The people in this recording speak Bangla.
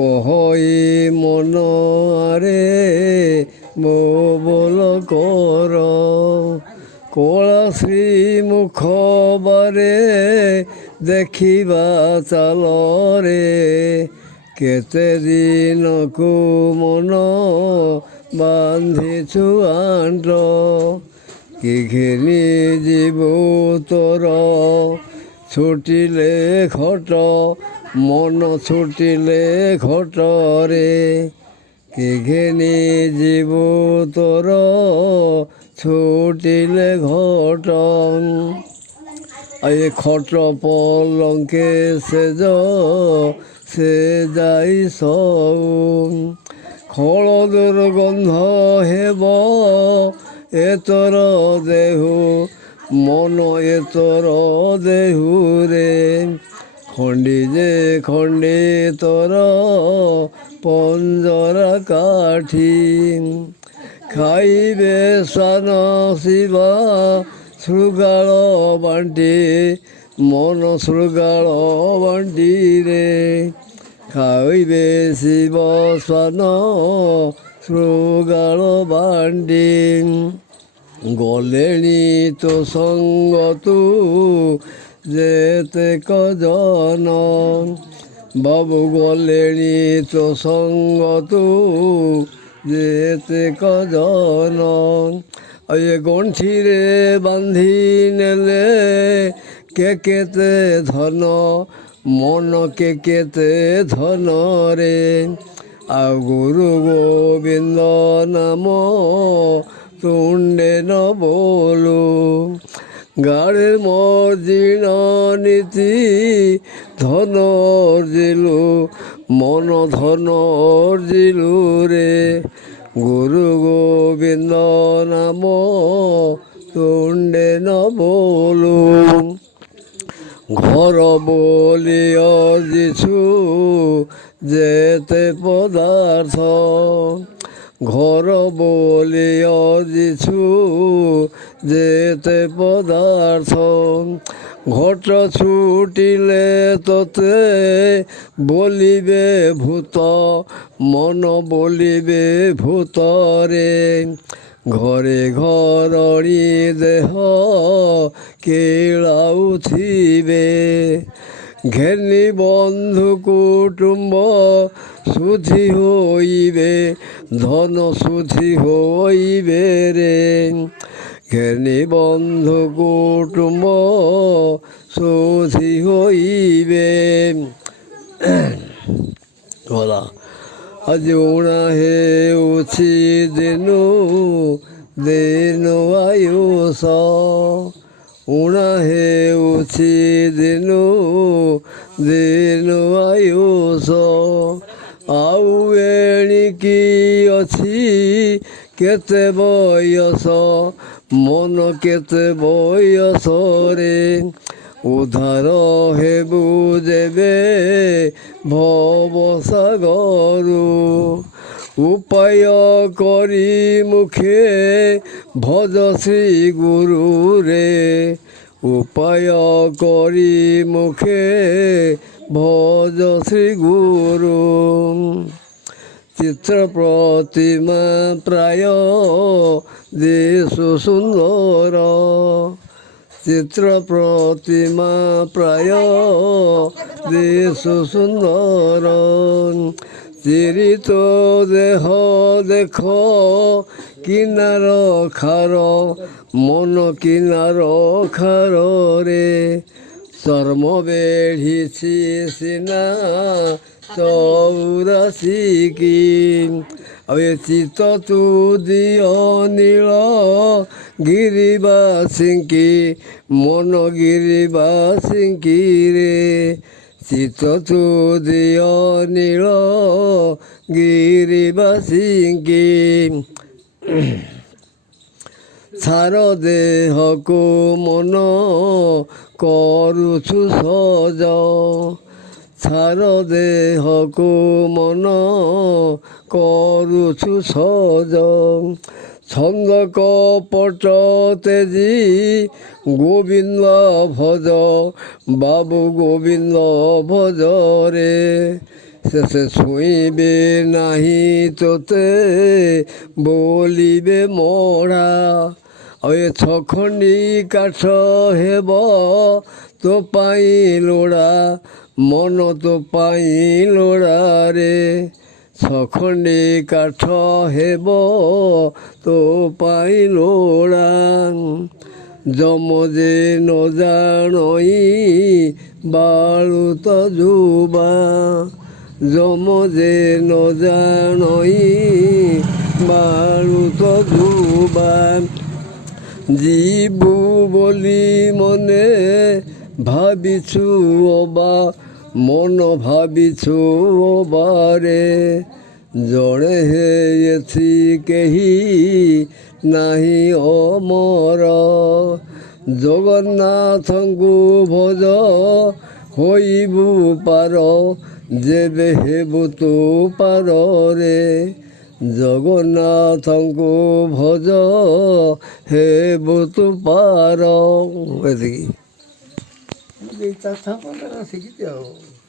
কহই মন আরে ମୋ ବୋଲ କର କଳା ଶ୍ରୀମୁଖ ବାରେ ଦେଖିବା ଚାଲରେ କେତେ ଦିନକୁ ମନ ବାନ୍ଧିଛୁ ଆଣ୍ଟ କି ଘେନି ଯିବୁ ତୋର ଛୁଟିଲେ ଖଟ ମନ ଛୁଟିଲେ ଖଟରେ କି ଘେନି ଯିବୁ ତୋର ଛୁଟିଲେ ଘଟ ଏ ଖଟ ପଲଙ୍କେ ସେଜ ସେ ଯାଇ ସଉ ଖଳ ଦୁର୍ଗନ୍ଧ ହେବ ଏ ତୋର ଦେହୁ ମନ ଏ ତୋର ଦେହୁରେ ଖଣ୍ଡି ଯେ ଖଣ୍ଡି ତୋର ପଞ୍ଜରା କାଠି ଖାଇବେ ସ୍ୱାନ ଶିବା ଶୃଗାଳ ବାଣ୍ଟି ମନ ଶୃଗାଳ ବାଣ୍ଟିରେ ଖାଇବେ ଶିବ ସ୍ୱାନ ଶୃଗାଳ ବାଣ୍ଟି ଗଲେଣି ତୋ ସଙ୍ଗ ତୁ ଯେତେକ ଜନ ବାବୁ ଗଲେଣି ତୋ ସଙ୍ଗ ତୁ ଯେତେକ ଜନ ଏ ଗଣ୍ଠିରେ ବାନ୍ଧି ନେଲେ କେତେ ଧନ ମନ କେତେ ଧନରେ ଆଉ ଗୁରୁ ଗୋବିନ୍ଦ ନାମ ତୁଣ୍ଡେ ନ ବୋଲୁ গাড়ির মর্জিন নীতি ধন অর্জিলু মন ধন অর্জিলু রে গুরু গোবিন্দ নাম তুণ্ডে ন বলু ঘর বলি অর্জিছু যেতে পদার্থ ঘর বলি অর্জিছু যেতে পদার্থ ঘট ছুটিলে তোতে বলিবে ভূত মন বলিবে ভূতরে ঘরে ঘরণী দেহ কেলাউথিবে ঘেনি বন্ধু কুটুম্ব সুধি হইবে ধন সুধি হইবে রে ঘেনি বন্ধু কুটুম্ব সুধি হইবে গলা আজ উଣା ହେଉଛି ଦିନୁ ଦିନୁ ଆୟୁଷ ଉଣା ହେଉଛି ଦିନୁ ଦିନୁ ଆୟୁଷ ଆଉ ଏଣିକି ଅଛି କେତେ ବୟସ ମନ କେତେ ବୟସରେ ଉଦ୍ଧାର ହେବୁ ଯେବେ ଭବସାଗରୁ ଉପାୟ କରି ମୁଖେ ଭଜ ଶ୍ରୀ ଗୁରୁରେ ଉପାୟ କରି ମୁଖେ ଭଜ ଶ୍ରୀ ଗୁରୁ ଚିତ୍ର ପ୍ରତିମା ପ୍ରାୟ ଦିଶୁ ସୁନ୍ଦର ଚିତ୍ର ପ୍ରତିମା ପ୍ରାୟ ଦିଶୁ ସୁନ୍ଦର ଚିରିତ ଦେହ ଦେଖ କିନାର ଖାର ମନ କିନାର ଖାରରେ ଚର୍ମ ବେଢ଼ିଛି ସିନା ଚଉରାଶିକି ଆଉ ଏ ଚିତ ତୁ ଦିଅ ନୀଳ ଗିରିବାସିଙ୍କି ମନ ଗିରିବାସିଙ୍କିରେ ଚିତ ତୁ ଦିଅ ନୀଳ ଗିରିବାସିଙ୍କି ଛାର ଦେହକୁ ମନ କରୁଛୁ ସଜ ଛାର ଦେହକୁ ମନ କରୁଛୁ ସଜ ଛନ୍ଦ କପଟ ତେଜି ଗୋବିନ୍ଦ ଭଜ ବାବୁ ଗୋବିନ୍ଦ ଭଜରେ শেষে ছুঁইবে নাহি তোতে বলিবে মরা ওই ছখনি কাঠ হেব তো পাই লোড়া মন তো পাই লোড়া রে ছখনি কাঠ হেব তো পাই লোড়া যমজে নজানই বালুত যুবা যমজে নজানই বালুত যুবা জীবু বলি মনে ভাবিছু অবা মন ভাবিছু অবারে জড়ে হেয়েছি কেহি নাহি অমর জগন্নাথଙ୍କୁ ভজ হইবু পার যেবে হেবু তু পাରରେ জগন্নাথଙ୍କୁ ভজ হেবু তু পাର ଏତିକି। ଶିଖିଛି ଆଉ